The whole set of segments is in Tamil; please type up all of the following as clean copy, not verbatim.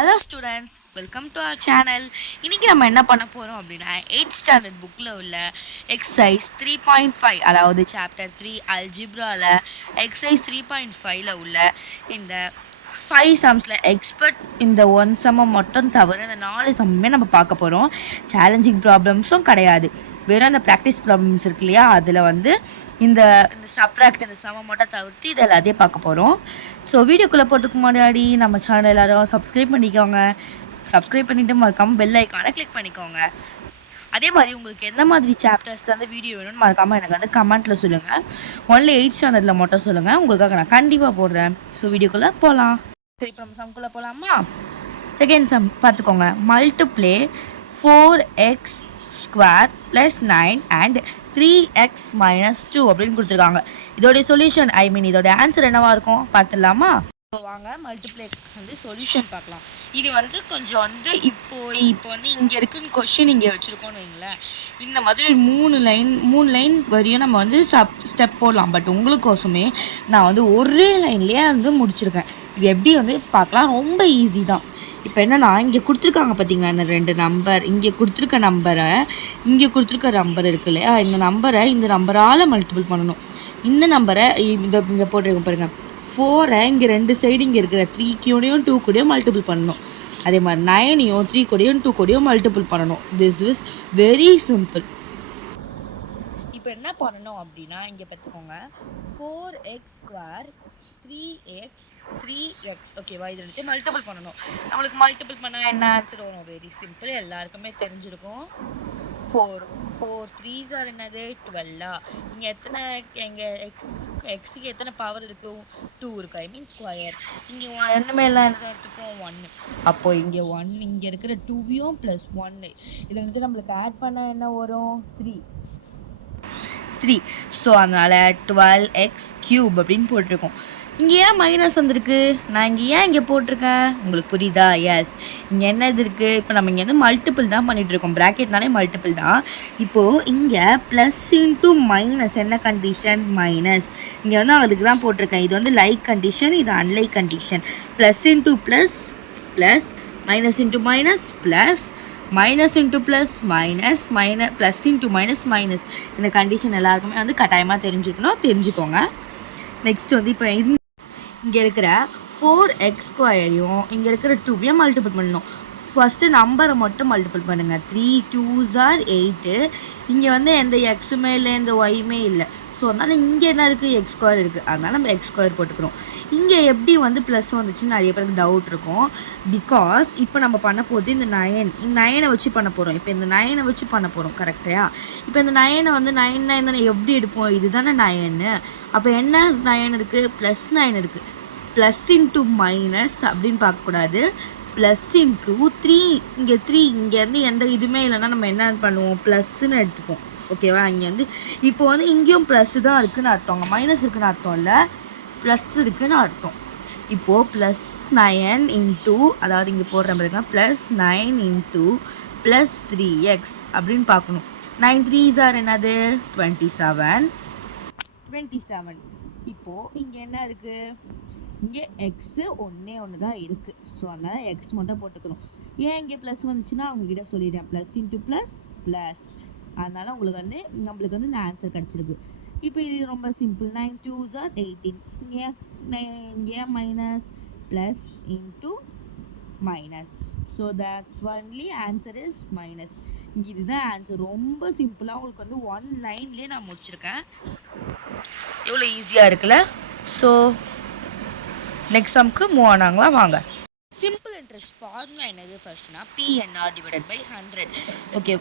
Hello students, welcome to our channel. இன்றைக்கி நம்ம என்ன பண்ண போகிறோம் அப்படின்னா 8th ஸ்டாண்டர்ட் புக்கில் உள்ள எக்ஸசைஸ் 3.5, அதாவது சாப்டர் 3 அல்ஜிப்ராவில் எக்ஸசைஸ் 3.5ல் உள்ள இந்த 5 சம்ஸில் எக்ஸ்பர்ட் இந்த 1 சம்மை மட்டும் தவிர இந்த 4 சம்மே நம்ம பார்க்க போகிறோம். சேலஞ்சிங் ப்ராப்ளம்ஸும் கிடையாது, வெறும் அந்த ப்ராக்டிஸ் ப்ராப்ளம்ஸ் இருக்கு இல்லையா, அதில் வந்து இந்த சப்ராக்ட் இந்த சம மட்டும் தவிர்த்து இது எல்லாத்தையும் பார்க்க போகிறோம். ஸோ வீடியோக்குள்ளே போகிறதுக்கு முன்னாடி நம்ம சேனல் எல்லோரும் சப்ஸ்கிரைப் பண்ணிக்கோங்க. சப்ஸ்கிரைப் பண்ணிவிட்டு மறக்காமல் பெல் ஐக்கானை கிளிக் பண்ணிக்கோங்க. அதே மாதிரி உங்களுக்கு எந்த மாதிரி சாப்டர்ஸ் வந்து வீடியோ வேணும்னு மறக்காமல் எனக்கு வந்து கமெண்ட்டில் சொல்லுங்கள். ஒன்லி 8th ஸ்டாண்டர்டில் மட்டும் சொல்லுங்கள், உங்களுக்காக நான் கண்டிப்பாக போடுறேன். ஸோ வீடியோக்குள்ளே போகலாம். சரி, இப்போ நம்ம சம்குள்ளே போகலாமா? செகண்ட் சம் பார்த்துக்கோங்க. Multiplay 4x square plus 9 and 3x minus 2 அப்படின்னு கொடுத்துருக்காங்க. இதோடைய சொல்யூஷன் இதோட ஆன்சர் என்னவா இருக்கும் பார்த்துடலாமா? இப்போ வாங்க மல்டிப்ளே வந்து சொல்யூஷன் பார்க்கலாம். இது வந்து கொஞ்சம் வந்து இப்போ வந்து இங்கே இருக்குன்னு கொஷின் இங்கே வச்சுருக்கோன்னு வைங்களேன். இந்த மாதிரி மூணு லைன் வரையும் நம்ம வந்து ஸ்டெப் போடலாம். பட் உங்களுக்கோசமே நான் வந்து ஒரே லைன்லேயே வந்து முடிச்சிருக்கேன். இது எப்படி வந்து பார்க்கலாம், ரொம்ப ஈஸி தான். இப்போ என்னன்னா, இங்கே கொடுத்துருக்காங்க பார்த்தீங்களா, இந்த 2 நம்பர், இங்கே கொடுத்துருக்க நம்பர் இருக்கு இல்லையா, இந்த நம்பரை இந்த நம்பரால் மல்டிபிள் பண்ணணும். இந்த நம்பரை இங்கே போட்டிருக்கோம் பாருங்கள், 4 இங்கே 2 சைடு இங்கே இருக்கிற 3 கூடயும் 2 கூடயும் மல்டிபிள் பண்ணணும். அதே மாதிரி 9ஐயும் 3 கூடயும் 2 கூடயும் மல்டிபிள் பண்ணணும். This is very simple. இப்போ என்ன பண்ணணும் அப்படின்னா, இங்கே பார்த்துக்கோங்க, 4x ஸ்கொயர் 3x 3x ஓகேவா, இது ரெண்டு மல்டிபிள் பண்ணணும். நம்மளுக்கு மல்டிபிள் பண்ணால் என்ன ஆன்சர் வரும்? வெரி சிம்பிள், எல்லாருக்குமே தெரிஞ்சிருக்கும். 4 3s ஆர் என்னது 12. இங்கே எத்தனை எங்கள் எக்ஸுக்கு எத்தனை பவர் இருக்குது? 2 இருக்குது, ஸ்கொயர். இங்கே ஒன்றுமே எல்லாம் என்ன எடுத்துக்கும்? 1. அப்போ இங்கே 1, இங்கே இருக்கிற 2வையும் ப்ளஸ் 1 இதை வந்துட்டு நம்மளுக்கு ஆட் பண்ணால் என்ன வரும்? 3. ஸோ அதனால் 12x கியூப் அப்படின்னு போட்டிருக்கோம். இங்கே ஏன் மைனஸ் வந்திருக்கு? நான் இங்கே போட்டிருக்கேன், உங்களுக்கு புரியுதா? எஸ், இங்கே என்ன இது இருக்குது? இப்போ நம்ம இங்கே வந்து மல்டிபிள் தான் பண்ணிகிட்ருக்கோம், ப்ராக்கெட்னாலே மல்டிபிள் தான். இப்போது இங்கே ப்ளஸ் இன்ட்டு மைனஸ் என்ன கண்டிஷன்? மைனஸ். இங்கே வந்து அதுக்கு தான் போட்டிருக்கேன். இது வந்து லைக் கண்டிஷன், இது unlike condition. Plus into plus plus, minus into minus plus, minus into plus minus plus into minus. இந்த கண்டிஷன் எல்லாருக்குமே வந்து கட்டாயமாக தெரிஞ்சுக்கோங்க. நெக்ஸ்ட் வந்து இப்போ இங்கே இருக்கிற 4x ஸ்கொயரையும் இங்கே இருக்கிற 2வையும் மல்டிபிள் பண்ணணும். ஃபஸ்ட்டு நம்பரை மட்டும் மல்டிபிள் பண்ணுங்கள். 3 2s ஆர் 8. இங்கே வந்து எந்த எக்ஸுமே இல்லை, எந்த ஒய்யுமே இல்லை. ஸோ அதனால் இங்கே என்ன இருக்குது? எக்ஸ் ஸ்கொயர் இருக்குது, அதனால் நம்ம எக்ஸ் ஸ்கொயர் போட்டுக்கிறோம். இங்கே எப்படி வந்து ப்ளஸ் வந்துச்சுன்னு நிறைய பேருக்கு டவுட் இருக்கும். பிகாஸ் இப்போ நம்ம பண்ண போது இந்த 9 வச்சு பண்ண போகிறோம். இப்போ இந்த 9 வச்சு பண்ண போகிறோம், கரெக்டாக? இப்போ இந்த 9 வந்து 9 தானே எப்படி எடுப்போம்? இது தானே 9. அப்போ என்ன 9 இருக்குது? ப்ளஸ் 9 இருக்குது. ப்ளஸ் இன்ட்டு மைனஸ் அப்படின்னு பார்க்கக்கூடாது, ப்ளஸ் இன்ட்டு 3. இங்கே 3 இங்கேருந்து எந்த இதுவுமே இல்லைன்னா நம்ம என்ன பண்ணுவோம்? ப்ளஸ்ன்னு எடுத்துப்போம், ஓகேவா? இங்கே வந்து இப்போ வந்து இங்கேயும் ப்ளஸ்ஸு தான் இருக்குதுன்னு அர்த்தம், மைனஸ் இருக்குதுன்னு அர்த்தம் இல்லை, ப்ளஸ் இருக்குதுன்னு அர்த்தம். இப்போது ப்ளஸ் 9 இன்ட்டு, அதாவது இங்கே போடுற மாதிரிங்க, ப்ளஸ் 9 இன்ட்டு ப்ளஸ் 3x அப்படின்னு பார்க்கணும். 9 3s ஆர் என்னது? 27. இப்போது இங்கே என்ன இருக்குது? இங்கே எக்ஸு ஒன்று தான் இருக்குது. ஸோ அதனால் எக்ஸ் மட்டும் போட்டுக்கணும். ஏன் இங்கே ப்ளஸ் வந்துச்சுன்னா அவங்கக்கிட்ட சொல்லிடுறேன், ப்ளஸ் இன்ட்டு ப்ளஸ் ப்ளஸ். அதனால் உங்களுக்கு வந்து நம்மளுக்கு வந்து இந்த ஆன்சர் கிடச்சிருக்கு. இப்போ இது ரொம்ப சிம்பிள். 9 2s are 18. இங்கே minus plus into minus. So that only answer is minus. இதுதான் ஆன்சர். ரொம்ப சிம்பிளாக உங்களுக்கு வந்து 1 லைன்லேயே நான் முடிச்சிருக்கேன். எவ்வளோ ஈஸியாக இருக்குல்ல? ஸோ நெக்ஸ்ட் சம்க்கு மூவ் ஆனாங்களா? வாங்க. சிம்பிள் இன்ட்ரெஸ்ட் ஃபார்முலா என்னது? ஃபர்ஸ்ட்னா PNR divided by 100. Okay,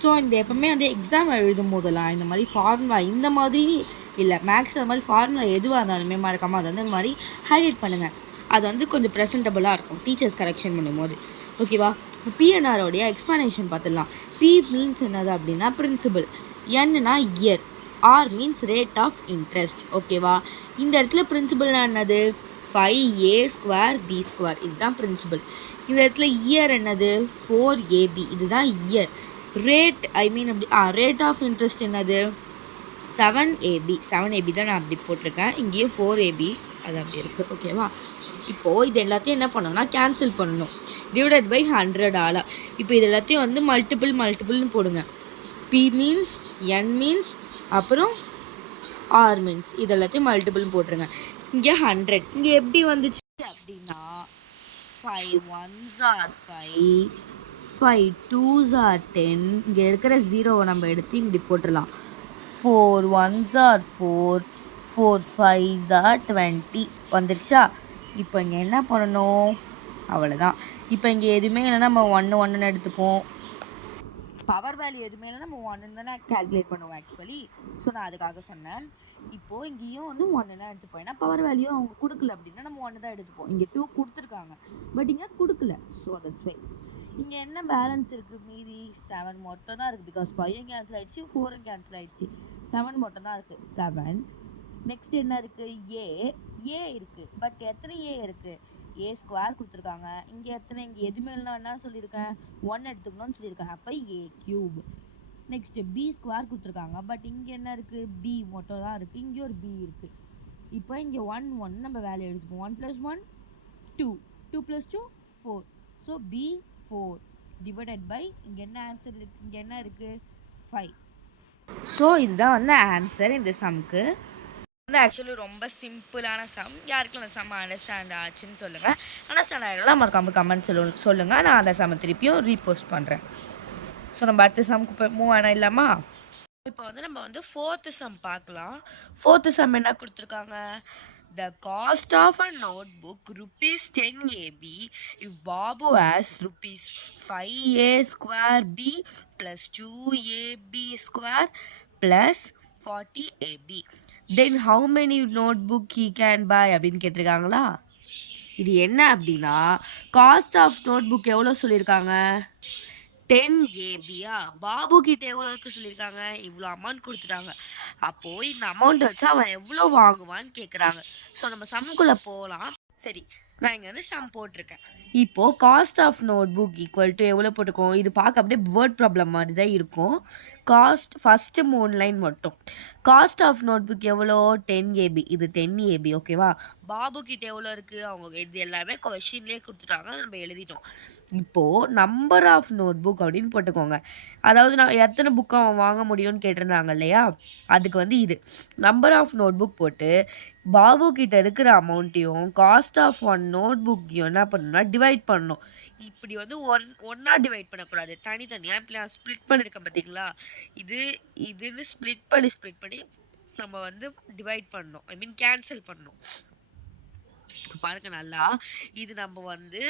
so இந்த எப்பவுமே வந்து எக்ஸாம் எழுதும் போதெல்லாம் இந்த மாதிரி ஃபார்முலா, இந்த மாதிரி இல்லை, மேக்ஸ் அது மாதிரி ஃபார்முலா எதுவாக இருந்தாலுமே மறக்காமல் அதை வந்து இந்த மாதிரி ஹைலைட் பண்ணுங்கள். அது வந்து கொஞ்சம் ப்ரெசென்டபுளாக இருக்கும் டீச்சர்ஸ் கரெக்ஷன் பண்ணும்போது, ஓகேவா? இப்போ PNRோடைய எக்ஸ்ப்ளனேஷன் பார்த்துடலாம். P மீன்ஸ் என்னது அப்படின்னா பிரின்சிபல், Nனா year, R means rate of interest, ஓகேவா? இந்த இடத்துல பிரின்சிபல் என்னது? 5a ஸ்கொயர் b ஸ்கொயர், இதுதான் பிரின்சிபல். இந்த இடத்துல இயர் என்னது? 4ab, இதுதான் இயர். ரேட் அப்படி ரேட் ஆஃப் இன்ட்ரெஸ்ட் என்னது? 7ab தான் நான் அப்படி போட்டிருக்கேன். இங்கேயும் 4ab அது அப்படி இருக்குது. ஓகேவா? இப்போது இது எல்லாத்தையும் என்ன பண்ணணும்னா கேன்சல் பண்ணணும். டிவைடட் பை 100 இப்போ இது எல்லாத்தையும் வந்து மல்டிபிள்னு போடுங்க. பி மீன்ஸ், என் மீன்ஸ், அப்புறம் ஆர் மீன்ஸ் இது எல்லாத்தையும் மல்டிபிள்னு போட்டுருங்க. இங்கே 100 இங்கே எப்படி வந்துச்சு அப்படின்னா 5 1s are 5, 5 2s are 10. இங்கே இருக்கிற ஜீரோவை நம்ம எடுத்து இப்படி போட்டுடலாம். 4 1s are 4, 4 5s are 20 வந்துருச்சா? இப்போ இங்கே என்ன பண்ணணும்? அவ்வளோதான். இப்போ இங்கே எதுவுமே இல்லைன்னா நம்ம 1 1ன்னு எடுத்துப்போம். பவர் வேல்யூ எதுவுமே இல்லை, நம்ம 1ன்னு தானே கால்குலேட் பண்ணுவோம் ஆக்சுவலி. ஸோ நான் அதுக்காக சொன்னேன். இப்போது இங்கேயும் வந்து 1 தான் எடுத்துப்போம். ஏன்னா பவர் வேல்யூ அவங்க கொடுக்கல அப்படின்னா நம்ம 1 தான் எடுத்துப்போம். இங்கே 2 கொடுத்துருக்காங்க, பட் இங்கே கொடுக்கல. So that's why. இங்கே என்ன பேலன்ஸ் இருக்குது? மீதி 7 மட்டும் தான் இருக்குது. பிகாஸ் 5 கேன்சல் ஆகிடுச்சு, 4 கேன்சல் ஆகிடுச்சு. 7 மட்டும் தான் இருக்குது. 7. நெக்ஸ்ட் என்ன இருக்குது? ஏ இருக்குது. பட் எத்தனை ஏ இருக்குது? ஏ ஸ்கொயர் கொடுத்துருக்காங்க. இங்கே எத்தனை? இங்கே எதுவுமே இல்லைனா என்ன சொல்லியிருக்கேன்? 1 எடுத்துக்கணும்னு சொல்லியிருக்கேன். அப்போ a cube. Next B square கொடுத்துருக்காங்க. பட் இங்கே என்ன இருக்குது? பி மட்டும் தான் இருக்குது. இங்கே ஒரு பி இருக்குது. இப்போ இங்கே 1 1 நம்ம வேல்யூ எடுத்துப்போம். 1 + 1 2, 2 + 2 4. ஸோ பி 4 டிவைடட் பை இங்கே என்ன ஆன்சர் இருக்குது? இங்கே என்ன இருக்குது? 5. ஸோ இதுதான் வந்து ஆன்சர் இந்த சம்க்கு. வந்து ஆக்சுவலி ரொம்ப சிம்பிளான சம். யாருக்கும் அந்த சம் அண்டர்ஸ்டாண்ட் ஆச்சுன்னு சொல்லுங்கள். அண்டர்ஸ்டாண்ட் ஆகிடலாம் மறக்காம கமெண்ட் சொல்லுங்கள். நான் அந்த சம்மை திருப்பியும் ரீபோஸ்ட் பண்ணுறேன். ஸோ நம்ம அடுத்த சம்க்கு மூவ் ஆனால் இல்லாமா? இப்போ வந்து நம்ம வந்து 4th சம் பார்க்கலாம். 4th சம் என்ன கொடுத்துருக்காங்க? The cost of a notebook ₹10 AB if Babu has ₹5A square B plus 2AB square plus 40 AB. Then how many notebook he can buy அப்படின்னு கேட்டிருக்காங்களா? இது என்ன அப்படின்னா காஸ்ட் ஆஃப் நோட்புக் எவ்வளோ சொல்லியிருக்காங்க? 10 ABயா? பாபு கிட்ட எவ்வளோ இருக்கு சொல்லியிருக்காங்க? இவ்வளோ அமௌண்ட் கொடுத்துட்டாங்க. அப்போது இந்த அமௌண்ட் வச்சு அவன் எவ்வளோ வாங்குவான்னு கேட்குறாங்க. ஸோ நம்ம சம்குள்ளே போகலாம். சரி, நான் இங்கே வந்து சம் போட்டிருக்கேன். இப்போது cost of notebook equal to எவ்வளோ போட்டுக்கோம்? இது பார்க்க அப்படியே வேர்ட் ப்ராப்ளம் மாதிரி தான் இருக்கும். காஸ்ட் ஃபஸ்ட்டு 3 லைன் மட்டும். காஸ்ட் ஆஃப் நோட் புக் எவ்வளோ? 10 AB. இது 10 AB. ஓகேவா? பாபு கிட்ட எவ்வளோ இருக்குது? அவங்க இது எல்லாமே கொஷின்லேயே கொடுத்துட்டாங்க, நம்ம எழுதிட்டோம். இப்போது நம்பர் ஆஃப் நோட் புக் அப்படின்னு போட்டுக்கோங்க. அதாவது நான் எத்தனை புக் அவன் வாங்க முடியும்னு கேட்டிருந்தாங்க இல்லையா? அதுக்கு வந்து இது நம்பர் ஆஃப் நோட் புக் போட்டு பாபு கிட்ட இருக்கிற அமௌண்ட்டையும் காஸ்ட் ஆஃப் ஒன் நோட் புக்கையும் என்ன பண்ணணும்னா டிவைட் பண்ணணும். இப்படி வந்து ஒன்றா டிவைட் பண்ணக்கூடாது, தனித்தனியாக இப்படி நான் ஸ்ப்ளிட் பண்ணியிருக்கேன் பார்த்தீங்களா? இதுன்னு ஸ்ப்ளிட் பண்ணி நம்ம வந்து டிவைட் பண்ணணும். ஐ மீன் கேன்சல் பண்ணணும். இப்போ பாருங்க நல்லா, இது நம்ம வந்து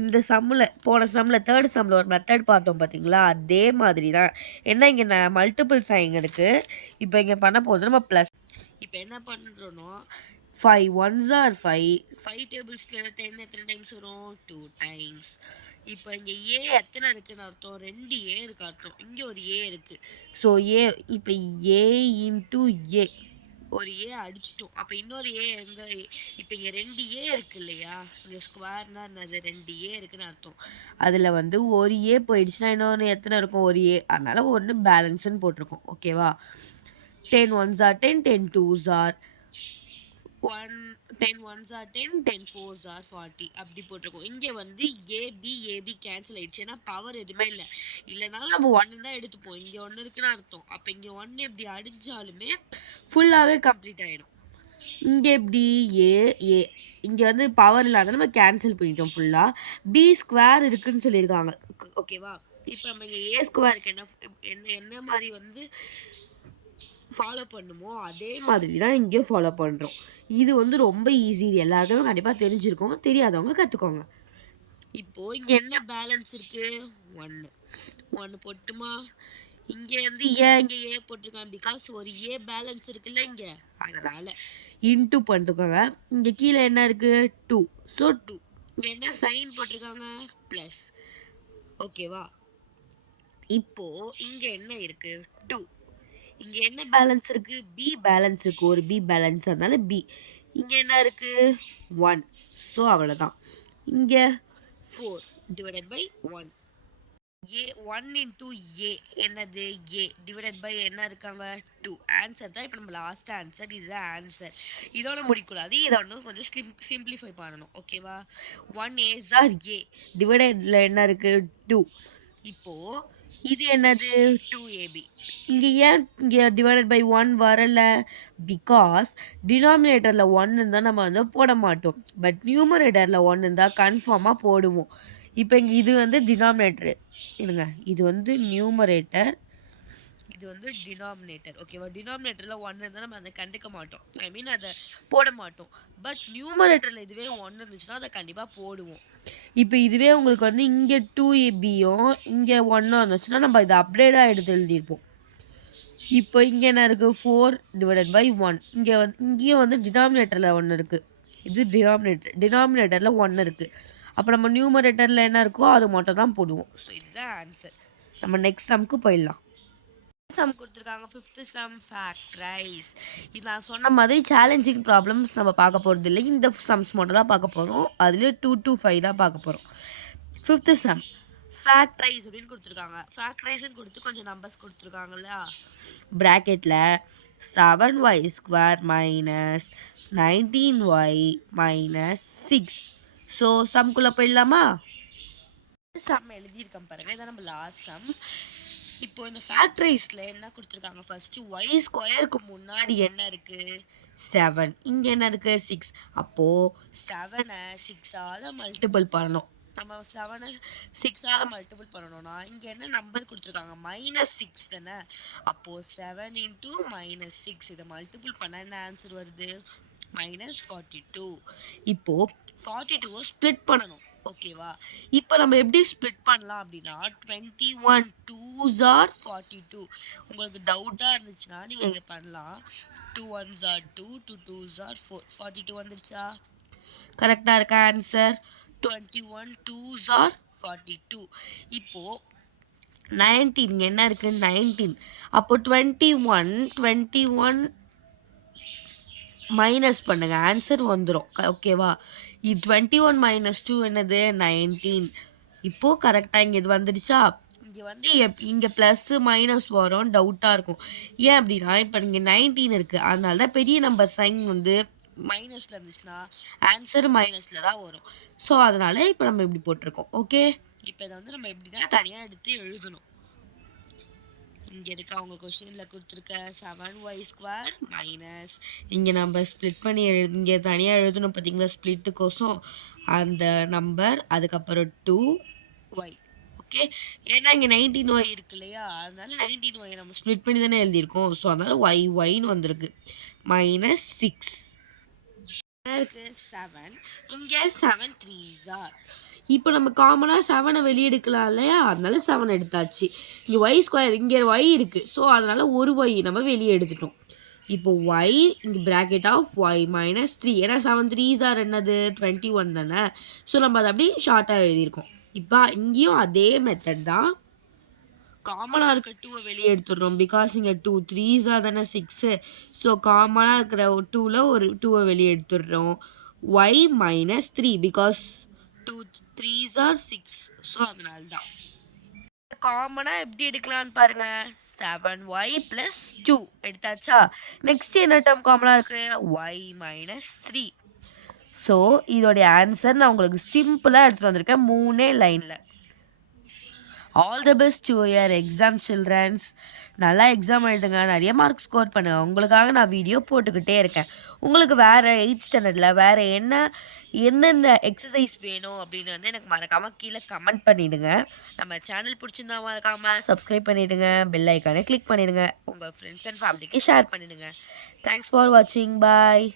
இந்த சம்மில் போன சம்மில் 3rd சம்மில் ஒரு மெத்தட் பார்த்தோம் பார்த்தீங்களா? அதே மாதிரி தான். என்ன இங்கே நான் மல்டிபிள் சைன் இருக்குது. இப்போ இங்கே பண்ண போகிறது நம்ம ப்ளஸ். இப்போ என்ன பண்ணுறோன்னா 5 1s are 5. 5 டேபிள்ஸில் 10 எத்தனை டைம்ஸ் வரும்? 2 டைம்ஸ். இப்போ இங்கே ஏ எத்தனை இருக்குதுன்னு அர்த்தம்? 2 ஏ இருக்குது அர்த்தம். இங்கே ஒரு ஏ இருக்குது. ஸோ ஏ இப்போ ஏ இன்ட்டு ஏ ஒரு ஏ அடிச்சிட்டோம். அப்போ இன்னொரு ஏ எங்கே? இப்போ இங்கே 2 ஏ இருக்குது இல்லையா? இங்கே ஸ்கொயர்னால் என்னது? 2 ஏ இருக்குதுன்னு அர்த்தம். அதில் வந்து ஒரு ஏ போயிடுச்சுன்னா இன்னொன்று எத்தனை இருக்கும்? ஒரு ஏ. அதனால் ஒன்று பேலன்ஸுன்னு போட்டிருக்கோம். ஓகேவா? 10 1s are 10, 10 2s are 1, 10 1s are 10, 10 4s are 40 அப்படி போட்டிருக்கோம். இங்கே வந்து ஏபி கேன்சல் ஆயிடுச்சு. ஏன்னா பவர் எதுவுமே இல்லைனாலும் நம்ம 1 தான் எடுத்துப்போம். இங்கே 1 இருக்குன்னு அர்த்தம். அப்போ இங்கே 1 எப்படி அடித்தாலுமே ஃபுல்லாகவே கம்ப்ளீட் ஆகிடும். இங்கே எப்படி ஏ இங்கே வந்து பவர் இல்லாத நம்ம கேன்சல் பண்ணிட்டோம் ஃபுல்லாக. பி ஸ்கொயர் இருக்குதுன்னு சொல்லியிருக்காங்க. ஓகேவா? இப்போ நம்ம இங்கே ஏ ஸ்கொயருக்கு என்ன மாதிரி வந்து ஃபாலோ பண்ணுமோ அதே மாதிரி தான் இங்கேயும் ஃபாலோ பண்ணுறோம். இது வந்து ரொம்ப ஈஸி. இது எல்லாருக்குமே கண்டிப்பாக தெரிஞ்சிருக்கோம். தெரியாதவங்க கற்றுக்கோங்க. இப்போது இங்கே என்ன பேலன்ஸ் இருக்குது? 1 போட்டுமா? இங்கே வந்து இங்கே ஏ போட்டிருக்காங்க. பிகாஸ் ஒரு ஏ பேலன்ஸ் இருக்குல்ல இங்கே, அதனால் இன்ட்டு பண்ணிருக்காங்க. இங்கே கீழே என்ன இருக்குது? 2. ஸோ 2. இங்கே என்ன சைன் போட்டிருக்காங்க? ப்ளஸ். ஓகேவா? இப்போது இங்கே என்ன இருக்குது? 2. இங்கே என்ன பேலன்ஸ் இருக்குது? பி பேலன்ஸ் இருக்குது. ஒரு பி பேலன்ஸ், அதனால பி. இங்கே என்ன இருக்குது? 1. ஸோ அவ்வளோதான். இங்கே 4 divided by 1. A 1 into A என்னது ஏ டிவைடட் பை என்ன இருக்காங்க 2 ஆன்சர் தான் இப்போ நம்ம லாஸ்ட் ஆன்சர் இதுதான் ஆன்சர். இதோட முடிக்கூடாது, இதை ஒன்று கொஞ்சம் சிம்பிளிஃபை பண்ணணும். ஓகேவா, 1 ஏஸ் ஆர் ஏ டிவைடட்ல என்ன இருக்குது 2. இப்போது இது என்னது 2ab. இங்கே ஏன் இங்கே டிவைடட் பை 1 வரலை? பிகாஸ் டினாமினேட்டரில் 1 இருந்தால் நம்ம வந்து போட மாட்டோம், பட் நியூமரேட்டரில் 1 இருந்தால் கன்ஃபார்மாக போடுவோம். இப்போ இங்கே இது வந்து டினாமினேட்டரு இருங்க, இது வந்து நியூமரேட்டர், இது வந்து டினாமினேட்டர். ஓகேவா, டினாமினேட்டரில் 1 இருந்தால் நம்ம அதை கண்டுக்க மாட்டோம், ஐ மீன் அதை போட மாட்டோம். பட் நியூமரேட்டரில் இதுவே 1 இருந்துச்சுன்னா அதை கண்டிப்பாக போடுவோம். இப்போ இதுவே உங்களுக்கு வந்து இங்கே 2abயும் இங்கே 1 இருந்துச்சுன்னா நம்ம இதை அப்டேட்டாக எடுத்து எழுதியிருப்போம். இப்போ இங்கே என்ன இருக்குது 4 டிவைடட் பை 1. இங்கேயும் வந்து டினாமினேட்டரில் 1 இருக்குது, இது டினாமினேட்டரில் 1 இருக்குது. அப்போ நம்ம நியூமரேட்டரில் என்ன இருக்கோ அது மட்டும் தான் போடுவோம். ஸோ இதுதான் ஆன்சர். நம்ம நெக்ஸ்ட் சம்க்கு போயிடலாம். சம் கொடுத்துருக்காங்க 5th சம் ஃபேக்டரைஸ். இது நான் சொன்ன மாதிரி சேலஞ்சிங் ப்ராப்ளம்ஸ் நம்ம பார்க்க போகிறது இல்லை, இந்த சம்ஸ் மட்டும் தான் பார்க்க போகிறோம். அதுலேயே 2 to 5 தான் பார்க்க போகிறோம். 5th சம் ஃபேக்டரைஸ் அப்படின்னு கொடுத்துருக்காங்க. ஃபேக்டரைஸ்ன்னு கொடுத்து கொஞ்சம் நம்பர்ஸ் கொடுத்துருக்காங்களா, ப்ராக்கெட்டில் 7y² minus 19y minus 6. So சம்குள்ளே போயிடலாமா? சம் எழுதியிருக்கேன் பாருங்கள், இதான் நம்ம லாஸ்ட் சம். இப்போ இந்த ஃபேக்டரைஸில் என்ன கொடுத்துருக்காங்க, ஃபஸ்ட்டு y² முன்னாடி என்ன இருக்குது 7, இங்கே என்ன இருக்குது 6. அப்போது 7ஐ 6ஆல் மல்டிபிள் பண்ணணும். நம்ம 7ஐ 6ஆல் மல்டிபிள் பண்ணணும்னா இங்கே என்ன நம்பர் கொடுத்துருக்காங்க -6 தானே. அப்போது 7 இன்ட்டு -6 இதை மல்டிபிள் பண்ணால் என்ன ஆன்சர் வருது -42. இப்போது 42 ஸ்ப்ளிட் பண்ணணும். ஓகேவா, இப்போ நம்ம எப்படி ஸ்ப்ளிட் பண்ணலாம் அப்படின்னா 21 2s are 42. உங்களுக்கு டவுட்டாக இருந்துச்சுன்னா நீங்கள் இங்கே பண்ணலாம். 2 1s are 2, 2 2s are 4, 42 வந்துருச்சா? கரெக்டாக இருக்கா ஆன்சர்? 21 2s are 42. இப்போது 19 என்ன இருக்குது 19. அப்போ 21 மைனஸ் பண்ணுங்க, ஆன்சர் வந்துடும். ஓகேவா, இது 21 மைனஸ் 2 என்னது 19. இப்போது கரெக்டாக இங்கே இது வந்துடுச்சா? இங்கே வந்து இங்கே ப்ளஸ்ஸு மைனஸ் வரும், டவுட்டாக இருக்கும். ஏன் அப்படின்னா இப்போ இங்கே 19 இருக்குது, அதனால தான் பெரிய நம்பர் சைன் வந்து மைனஸில் இருந்துச்சுன்னா ஆன்சர் மைனஸில் தான் வரும். ஸோ அதனால் இப்போ நம்ம இப்படி போட்டிருக்கோம். ஓகே, இப்போ இதை வந்து நம்ம இப்படி தான் தனியாக எடுத்து எழுதணும். இங்கே இருக்க அவங்க கொஷினில் கொடுத்துருக்க 7y² மைனஸ் இங்கே நம்ம ஸ்ப்ளிட் பண்ணி இங்கே தனியாக எழுதணும் பார்த்தீங்களா, ஸ்ப்ளிட்டுக்கோசம் அந்த நம்பர், அதுக்கப்புறம் 2y. ஓகே, ஏன்னா இங்கே 19y இருக்கு இல்லையா, அதனால 19y நம்ம ஸ்ப்ளிட் பண்ணி தானே எழுதியிருக்கோம். ஸோ அதனால் yன்னு வந்திருக்கு -6. இருக்கு 7, இங்கே 7 3s are. இப்போ நம்ம காமனாக 7ஐ வெளியே எடுக்கலாம் இல்லையா, அதனால 7 எடுத்தாச்சு. இங்கே y², இங்கே y இருக்குது, ஸோ அதனால் ஒரு y நம்ம வெளியே எடுத்துட்டோம். இப்போ y இங்கே ப்ராக்கெட் ஆஃப் y மைனஸ் 3, ஏன்னா 7 3s are என்னது 21 தானே. ஸோ நம்ம அதை அப்படியே ஷார்ட்டாக எழுதியிருக்கோம். இப்போ இங்கேயும் அதே மெத்தட் தான், காமனாக இருக்க 2வை வெளியே எடுத்துடுறோம். பிகாஸ் இங்கே 2 3s are தானே 6. ஸோ காமனாக இருக்கிற 2ல் ஒரு 2வை வெளியே எடுத்துடுறோம். y minus 3 because 2 3s are 6. So அதனால தான் காமனாக எப்படி எடுக்கலான்னு பாருங்க, 7y + 2 எடுத்தாச்சா. நெக்ஸ்ட் என்ன டேர்ம் காமனாக இருக்குது y மைனஸ் 3. ஸோ இதோடைய ஆன்சர் நான் உங்களுக்கு சிம்பிளாக எடுத்துகிட்டு வந்திருக்கேன் 3 லைனில். All the best to your exam childrens. நல்லா எக்ஸாம் எழுதுங்க, நிறைய மார்க் ஸ்கோர் பண்ணுங்கள். உங்களுக்காக நான் வீடியோ போட்டுக்கிட்டே இருக்கேன். உங்களுக்கு வேறு 8th ஸ்டாண்டர்டில் வேறு எந்தெந்த எக்ஸசைஸ் வேணும் அப்படின்னு வந்து எனக்கு மறக்காமல் கீழே கமெண்ட் பண்ணிவிடுங்க. நம்ம சேனல் பிடிச்சிருந்தா மறக்காமல் சப்ஸ்கிரைப் பண்ணிவிடுங்க, பெல் ஐக்கானை கிளிக் பண்ணிவிடுங்க, உங்கள் ஃப்ரெண்ட்ஸ் அண்ட் ஃபேமிலிக்கு ஷேர் பண்ணிவிடுங்க. தேங்க்ஸ் ஃபார் வாட்சிங், பாய்.